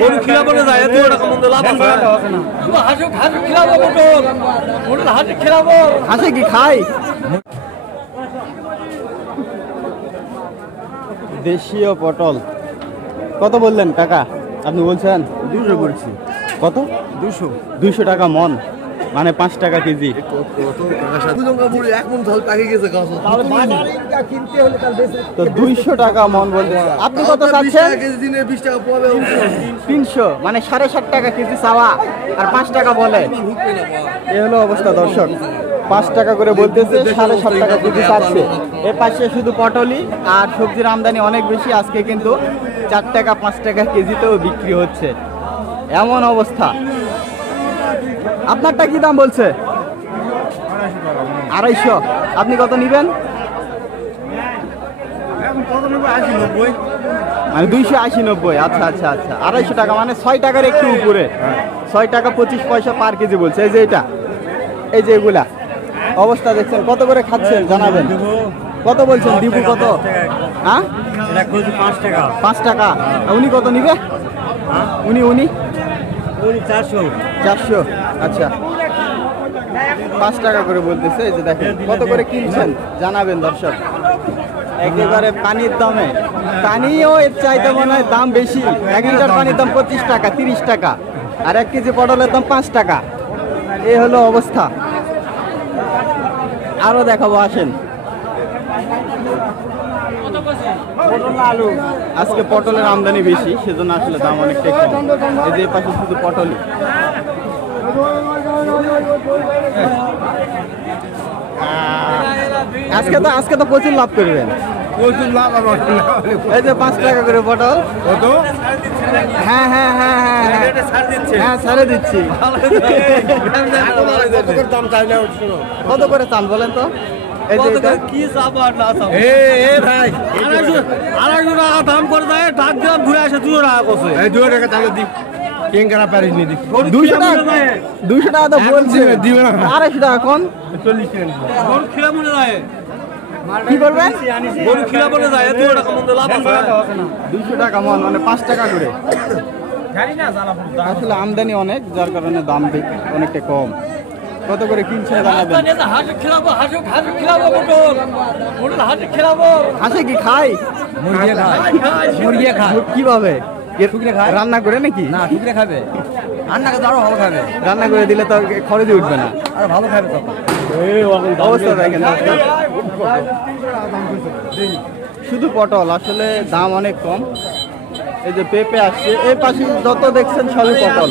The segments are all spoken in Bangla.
গরু খিলা বলে যায় 2 টাকা মন্দ লাভ আছে না হাসু হাসু খিলাবো পটল পটল হাসু খিলাবো হাসে কি খাই দেশীয় পটল কত বললেন কাকা আপনি বলছেন 200 বলছি কত 200 টাকা মন মানে 5 টাকা কেজি তো 200 টাকা মন বলতে আপনি কত চাচ্ছেন 300 মানে 7.5 টাকা কেজি চাওয়া আর 5 টাকা বলে এই হলো অবস্থা দর্শক 5 টাকা করে বলতেছে 7.5 টাকা কেজি চাচ্ছে এর পাশে শুধু পটলই আর সবজির আমদানি অনেক বেশি আজকে কিন্তু 4 টাকা 5 টাকা কেজিতেও বিক্রি হচ্ছে এমন অবস্থা আপনারটা কি দাম বলছে 250 আপনি কত নিবেন মানে 280-90 আচ্ছা আচ্ছা আচ্ছা 250 টাকা মানে 6 টাকার একটু উপরে 6 টাকা 25 পয়সা পার কেজি বলছে এই যে এটা এই যে এগুলা অবস্থা দেখছেন কত করে খাচ্ছেন জানাবেন কত বলছেন দিবু কত হ্যাঁ 5 টাকা উনি কত নিবে উনি 400 আচ্ছা 5 টাকা করে বলতেছে এই যে দেখেন কত করে কিনছেন জানাবেন দর্শক একেবারে পানির দামে পানিও এর চাইতে মনে হয় দাম বেশি 1 লিটার পানির দাম 25 টাকা 30 টাকা আর 1 কেজি পটলের দাম 5 টাকা এই হলো অবস্থা আরো দেখাবো আসেন আজকে পটলের আমদানি বেশি সেজন্য আসলে দাম অনেকটাই কম এই যে পাশে শুধু পটলই আজকে তো প্রচুর লাভ করবেন এই যে 5 টাকা করে পটল হ্যাঁ হ্যাঁ হ্যাঁ হ্যাঁ হ্যাঁ ছাড়ে দিচ্ছি কত করে চান বলেন তো এই যে কি চাপ আর না চাপ ভাই 250 টাকা দাম করে যায় ডাক দিলাম ঘুরে আসে 200 টাকা কইছে এই 200 টাকা তাহলে দি কেঙ্গারা পারিস নি দি 200 টাকা তো বলছি দিবে না 250 টাকা কোন 40 টাকা গরু খিলা বলে যায় কি করবেন গরু খিলা বলে যায় 2 টাকা মন্দ লাভ আছে না 200 টাকা মন মানে 5 টাকা করে জানি না জানা আসলে আমদানি অনেক যার কারণে দাম অনেকটা কম কত করে কিনছেন জানাবেন হাসু খিলাবো হাসু খিলাবো পটল হাসু খিলাবো হাসে কি খাই মুরগি খায় কিভাবে রান্না করে নাকি না টুকরে খাবে রান্না করে আরো ভালো খাবে রান্না করে দিলে তো খরচে উঠবে না আর ভালো খাবে তখন অবস্থা দেখেন শুধু পটল আসলে দাম অনেক কম এই যে পেঁপে আসছে এই পাশে যত দেখছেন সবই পটল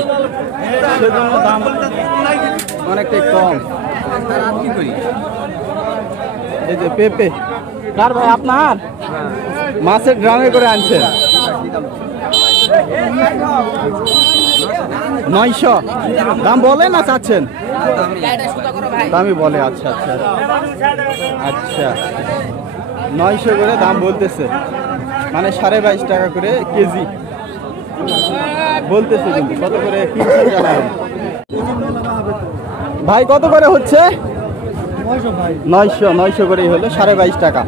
সেজন্য দাম অনেকটাই কম এই যে পেঁপে কার ভাই আপনার মাছের ড্রামে করে আনছে 900 দাম বলে না চাচ্ছেন দামই বলে আচ্ছা আচ্ছা আচ্ছা 900 করে দাম বলতেছে মানে 22.5 টাকা করে কেজি বলতেছে কিন্তু কত করে কিনছেন জানাবেন ভাই কত করে হচ্ছে 900 করেই হলো 22.5 টাকা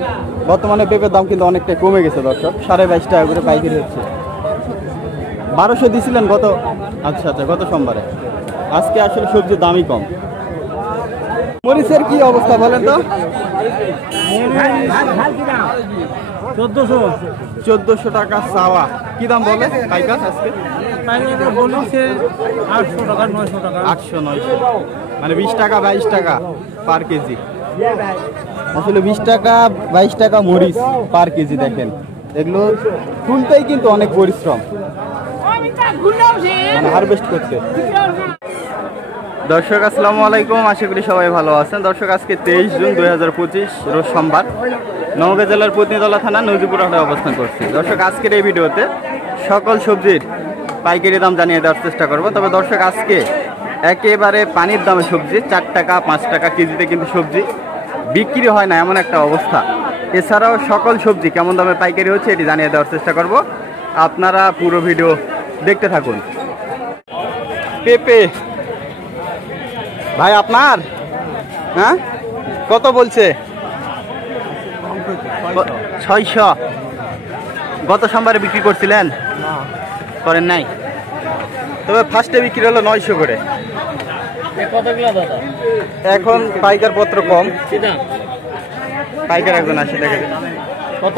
বর্তমানে পেঁপের দাম কিন্তু অনেকটা কমে গেছে দর্শক 22.5 টাকা করে পাইকারি হচ্ছে 1200 দিয়েছিলেন গত আচ্ছা আচ্ছা গত সোমবারে আজকে আসলে সবজির দামই কম মরিচের কি অবস্থা বলেন তো 1400 টাকা চাওয়া কি দাম বলে পাইকার আজকে বলেছে 800 টাকা 900 টাকা 800-900 মানে 20 টাকা 22 টাকা পার কেজি আসলে 20 টাকা 22 টাকা মরিচ পার কেজি দেখেন এগুলো তুলতেই কিন্তু অনেক পরিশ্রম মানে হারভেস্ট করতে দর্শক আসসালামু আলাইকুম আশা করি সবাই ভালো আছেন দর্শক আজকে 23 জুন 2025 রোজ সোমবার নওগাঁ জেলার পত্নীতলা থানা নজিপুর হাটে অবস্থান করছি দর্শক আজকের এই ভিডিওতে সকল সবজির পাইকারি দাম জানিয়ে দেওয়ার চেষ্টা করব তবে দর্শক আজকে একেবারে পানির দামে সবজি 4 টাকা 5 টাকা কেজিতে কিন্তু সবজি বিক্রি হয় না এমন একটা অবস্থা এছাড়াও সকল সবজি কেমন দামে পাইকারি হচ্ছে এটি জানিয়ে দেওয়ার চেষ্টা করব আপনারা পুরো ভিডিও দেখতে থাকুন পেঁপে ভাই আপনার হ্যাঁ কত বলছে 600 গত সোমবারে বিক্রি করছিলেন করেন নাই তবে ফার্স্টে বিক্রি হলো 900 করে। কতগুলো দাদা? এখন পাইকার পত্র কম, পাইকার একজন 80 টাকা। কত?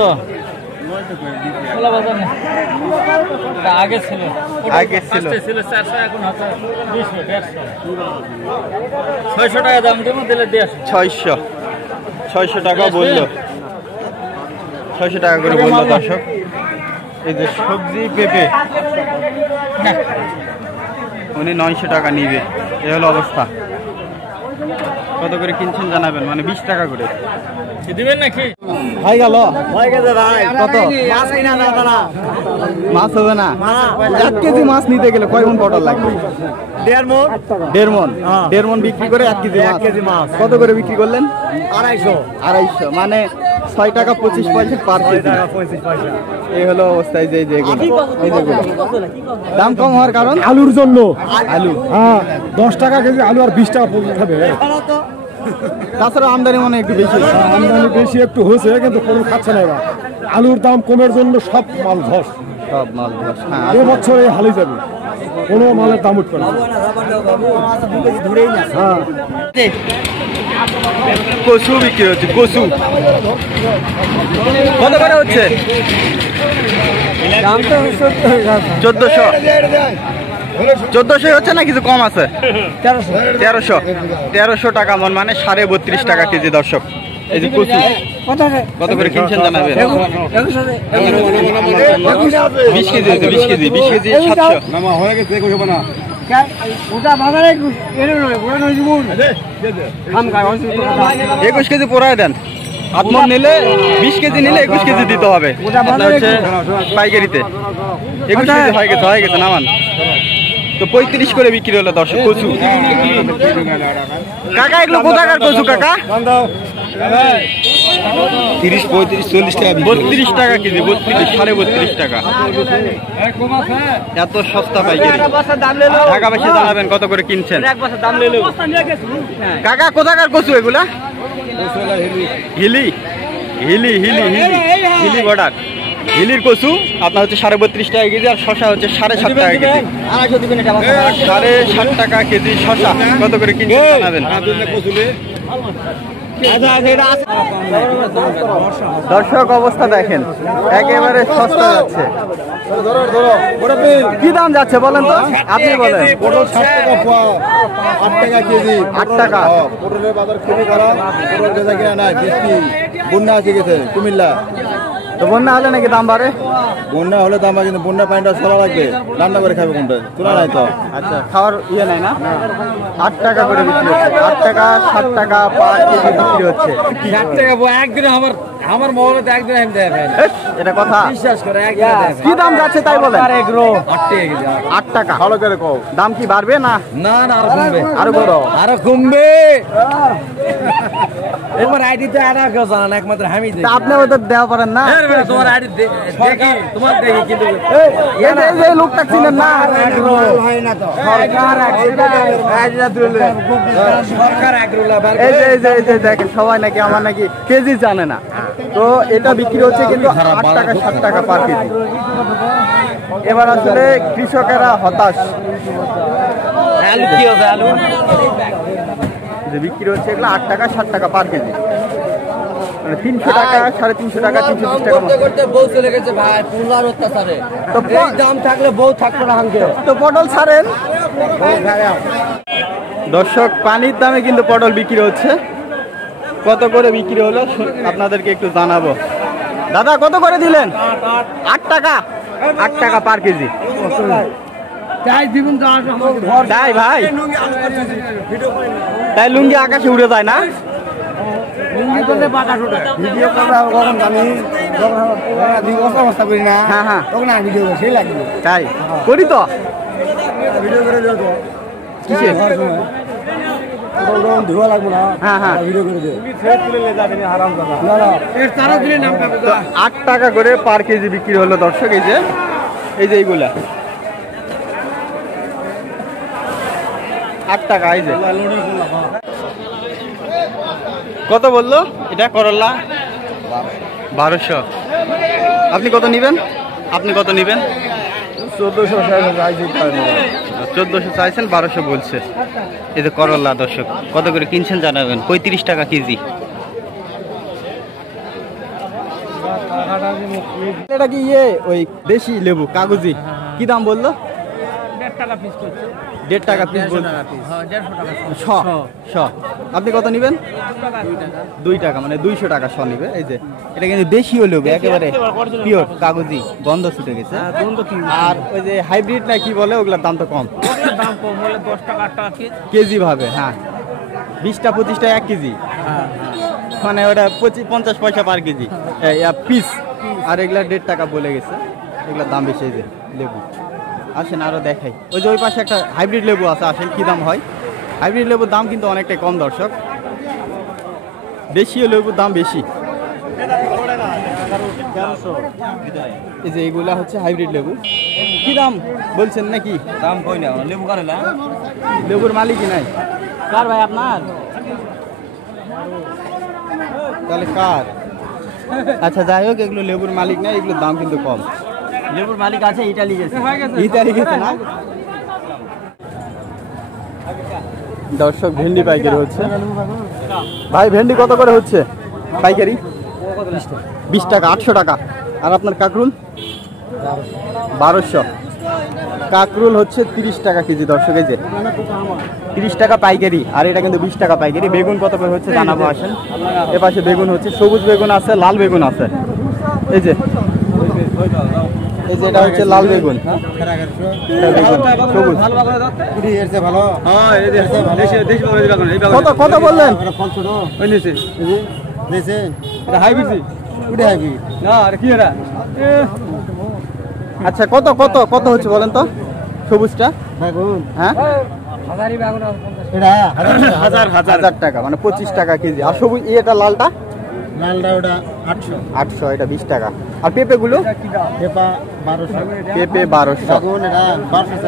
আগে ছিল 400, এখন 600 টাকা দাম দেবো, দিলে 600 টাকা বললো, 600 টাকা করে বললো দর্শক। এই যে সবজি পেঁপে উনি 900 টাকা নিবে, এই হলো অবস্থা। কত করে কিনছেন জানাবেন, মানে 20 টাকা করে দিবেন নাকি? হয়ে গেল হয়ে গেছে ভাই। কত মাছ কিনা যাবে না, মাছ হবে না? 1 কেজি মাছ নিতে গেলে কয় মন পটল লাগবে? 1.5 মণ। 1.5 মন, 1.5 মন বিক্রি করে 1 কেজি মাছ। কত করে বিক্রি করলেন? 250, মানে 6 টাকা 25 পয়সা পার কেজি। এই হলো অবস্থা। এই যে যেগুলো দাম কম হওয়ার কারণ আলুর জন্য। আলু, হ্যাঁ 10 টাকা কেজি আলু আর 20 টাকা পর্যন্ত হবে। তাছাড়া আমদানি মনে একটু বেশি, আমদানি বেশি একটু হয়েছে, কিন্তু কোনো খাচ্ছে না এবার। আলুর দাম কমের জন্য সব মাল ধস, সব মাল ধস। হ্যাঁ, এবছর এই হালে যাবে, কোনো মালের দাম উঠবে না। হ্যাঁ কচু বিক্রি হচ্ছে, কচু কত করে হচ্ছে? 1400 হচ্ছে না, কিছু কম আছে? 1300 টাকা মন, মানে 32.5 টাকা কেজি দর্শক। এই যে কচু কত করে কিনছেন জানাবেন? 20 কেজি হচ্ছে, 20 কেজি 700। 21 কেজি পোড়ায় দেন। আপনার নিলে 20 কেজি নিলে 21 কেজি দিতে হবে আপনার হচ্ছে পাইকারিতে। 21 কেজি হয়ে গেছে নামান তো 35 করে বিক্রি হলো দর্শক কচু। কাকা এগুলো কোথাকার কচু কাকা? 30, 35, 40 টাকা। 32 টাকা কেজি, 32.5 টাকা। এত সস্তা পাইকারি। ঢাকা বাসে জানাবেন কত করে কিনছেন। কাকা কোথাকার কচু এগুলা? হিলি হিলি হিলি হিলি হিলি বর্ডার হিলির কচু আপনার হচ্ছে 32.5 টাকা কেজি, আর শশা হচ্ছে 7.5 টাকা কেজি। 7.5 টাকা কেজি শশা কত করে কিনছেন জানাবেন। দর্শক অবস্থা দেখেন, একেবারে সস্তা যাচ্ছে। কি দাম যাচ্ছে বলেন তো, আপনি বলেন। 60 টাকা পোয়া, 8 টাকা কেজি। 8 টাকা। পটলের বাজার খুবই খারাপ, পটল বেচা কিনা নাই, বৃষ্টি বন্যা আসে গেছে কুমিল্লা। তো বন্যা হলে নাকি দাম বাড়ে? বন্যা হলে দাম বাড়ে, কিন্তু বন্যা পানিটা ছড়া লাগবে, রান্না করে খাবে কোনটা, তোলা নাই তো। আচ্ছা, খাওয়ার ইয়ে নাই না? 8 টাকা করে বিক্রি হচ্ছে, 8 টাকা 60 টাকা পার কেজি বিক্রি হচ্ছে। 60 টাকা একদিন আমার মহলে একদিন আমি দেয় ভাই, এটা কথা বিশ্বাস করে একদিন কি দাম যাচ্ছে তাই বলেন। 8 টাকা কেজি। 8 টাকা ভালো করে কও। দাম কি বাড়বে না? না আরো কমবে, আরো বড় আরো কমবে। তোমার আইডি তো আর কেউ জানা না, একমাত্র আমি দেখি। আপনি ওদের দেওয়া পারেন না? তোমার আইডি দেখি, তোমার দেখি, কিন্তু এই যে লোকটা ছিলেন না, এই যে দেখেন সবাই নাকি আমার নাকি কেজি জানে না। তো এটা বিক্রি হচ্ছে কিন্তু 8 টাকা 7 টাকা পার কেজি। এবার আসলে কৃষকেরা হতাশ। আলু কি হবে? আলু যে বিক্রি হচ্ছে এগুলো 8 টাকা 7 টাকা পার কেজি, মানে 300 টাকা 350 টাকা 330 টাকা মতো। করতে বউ চলে গেছে ভাই, পুলার অত্যাচারে। তো এই দাম থাকলে বউ থাকতো না হাঙ্গে। তো পটল ছাড়েন দর্শক, পানির দামে কিন্তু পটল বিক্রি হচ্ছে। কত করে বিক্রি হলো আপনাদেরকে একটু জানাবো। দাদা কত করে দিলেন? 8 টাকা, 8 টাকা পার কেজি। তাই ভাই, তাই লুঙ্গি আকাশে উড়ে যায় না? ভিডিও করলে কখন আমি অবস্থা করি না, হ্যাঁ হ্যাঁ তখন আর ভিডিও সেই লাগবে। তাই করি তো। ভিডিও করে দিও তো, কিসে? ধোয়া লাগবে না। হ্যাঁ হ্যাঁ, ভিডিও করে দিও। তো 8 টাকা করে পার কেজি বিক্রি হলো দর্শক। এই যে এইগুলা 8 টাকা। এই যে কত বললো এটা করলা? 1200। আপনি কত নিবেন? আপনি কত নিবেন? 1400 চাইছেন, 1200 বলছে। এই যে করলা দর্শক, কত করে কিনছেন জানাবেন। 35 টাকা কেজি। এটা কি ওই দেশি লেবু কাগজি, কি দাম বললো? 1.5 টাকা পিস বলছে। আপনি কত নিবেন? 2 টাকা, মানে 200 টাকা শ নিবে। এই যে এটা কিন্তু দেশীয় লেবু, একেবারে পিওর কাগজি, গন্ধ ছুটে গেছে। আর ওই যে হাইব্রিড না কি বলে, ওগুলোর দাম তো কম, কেজি ভাবে। হ্যাঁ, 20টা 25 টাকা 1 কেজি, মানে ওটা 50 পয়সা পার কেজি পিস। আর এগুলা 1.5 টাকা বলে গেছে, এগুলোর দাম বেশি। এই যে লেবু, আসেন আরো দেখাই। ওই যে ওই পাশে একটা হাইব্রিড লেবু আছে, আসেন কি দাম হয়। হাইব্রিড লেবুর দাম কিন্তু অনেকটাই কম দর্শক, দেশীয় লেবুর দাম বেশি। এই যে এইগুলা হচ্ছে হাইব্রিড লেবু, কি দাম বলছেন নাকি? দাম কই না, লেবু কারেলা লেবুর মালিকই নাই। কার ভাই আপনার? তাহলে কার? আচ্ছা যাই হোক, এগুলো লেবুর মালিক নাই, এগুলোর দাম কিন্তু কম। লেবুর মালিক আছে, ইটালি গেছে। ইতালি গেছে না? দর্শক ভেন্ডি পাইকারি হচ্ছে। ভাই ভেন্ডি কত করে হচ্ছে পাইকারি? 20 টাকা, 800 টাকা। আর আপনার কাকরুল? 1200। কাকরুল হচ্ছে 30 টাকা কেজি দর্শক। এই যে 30 টাকা পাইকারি, আর এটা কিন্তু 20 টাকা পাইকারি। বেগুন কত করে হচ্ছে জানাবো, আসেন। এ পাশে বেগুন হচ্ছে, সবুজ বেগুন আছে, লাল বেগুন আছে। এই যে এটা হচ্ছে লাল বেগুন, কত বললেন? আচ্ছা কত কত কত হচ্ছে বলেন তো সবুজটা? হ্যাঁ 1000 টাকা, মানে 25 টাকা কেজি। আর সবুজ এটা লালটা? ওটা 800, এটা 20 টাকা। আর পেঁপে গুলো? পেঁপে 1200।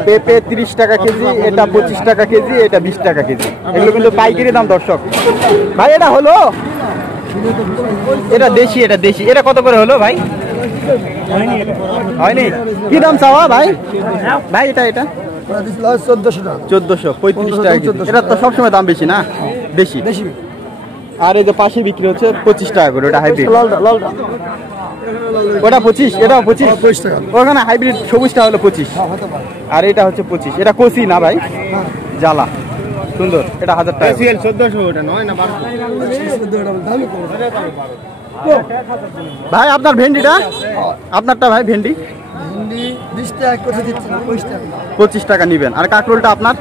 পেঁপে 30 টাকা কেজি, এটা 25 টাকা কেজি, এটা 20 টাকা কেজি। এগুলো কিন্তু পাইকারি দাম দর্শক। ভাই এটা হলো, এটা দেশি, এটা দেশি। এটা কত করে হলো ভাই? হয়নি, কি দাম চাওয়া ভাই? ভাই এটা 1400, 35 টাকা কেজি। এটা তো সবসময় দাম বেশি না, বেশি। আর এই যে পাশে বিক্রি হচ্ছে 25 টাকা করে, ওটা হাইব্রিড। ওটা 25, এটাও 25 টাকা। ওখানে হাইব্রিড সবুজটা হলো 25, আর এটা হচ্ছে 25। এটা কচি না ভাই, জ্বালা সুন্দর। এটা 1000 টাকা। 1400, ওটা নয় না 1200। ভাই আপনার ভেন্ডিটা, আপনারটা ভাই ভেন্ডি 25 টাকা নিবেন। আর কাকরুলটা আপনার?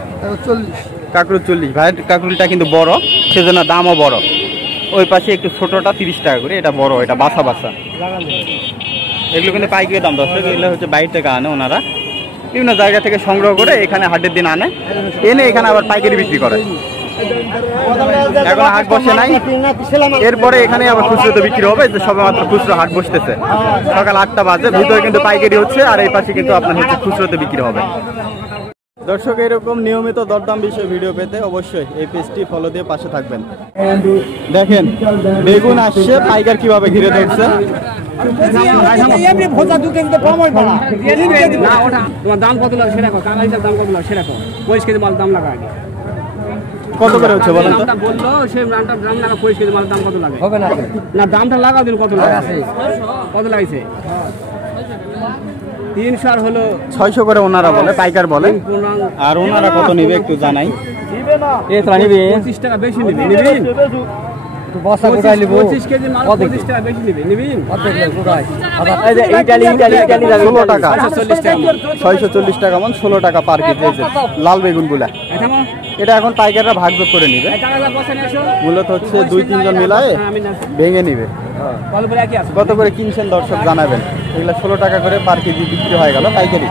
কাকরুল 40। ভাই কাকরুলটা কিন্তু বড়, সেজন্য দামও বড়। ওই পাশে একটু ছোটটা 30 টাকা করে, এটা বড়, এটা বাসা বাসা। এগুলো কিন্তু পাইকারি দাম দর্শক। এগুলো হচ্ছে বাইরে থেকে আনে ওনারা, বিভিন্ন জায়গা থেকে সংগ্রহ করে এখানে হাটের দিন আনে, এনে এখানে আবার পাইকারি বিক্রি করে। এখন হাট বসে নাই, এরপরে এখানে আবার খুচরোতে বিক্রি হবে। সবে মাত্র খুচরো হাট বসতেছে, সকাল 8টা বাজে। ভিতরে কিন্তু পাইকারি হচ্ছে, আর এই পাশে কিন্তু আপনার হচ্ছে খুচরোতে বিক্রি হবে। দর্শক এরকম নিয়মিত দরদাম বিষয়ে ভিডিও পেতে অবশ্যই এই পেজটি ফলো দিয়ে পাশে থাকবেন। দেখেন বেগুন আসছে, পাইকার কিভাবে ঘিরে ধরছে। কত করে হচ্ছে বলেন তো? বললো সেই দাম লাগা 25 কেজি মাল দাম কত লাগে? হবে না না, দামটা লাগাও দিন। কত লাগে? কত লাগছে? 300 আর হলো 600 করে ওনারা বলে, পাইকার বলে। আর ওনারা কত নিবে একটু জানাই। এ তো নিবে 25 টাকা বেশি নিবে, নিবেন? তো বসা কোটাই নিব 25 কেজি মাল 25 টাকা বেশি নিবে, নিবেন? এই যে ইটালি 16 টাকা, 640 টাকা মান, 16 টাকা পার কেজি। এই যে লাল বেগুনগুলা, এটা এখন পাইকাররা ভাগযোগ করে নিবে। মূলত হচ্ছে 2-3 জন মিলায়ে ভেঙে নিবে। কত করে কিনছেন দর্শক জানাবেন। এগুলা 16 টাকা করে পার কেজি বিক্রি হয়ে গেল পাইকারি।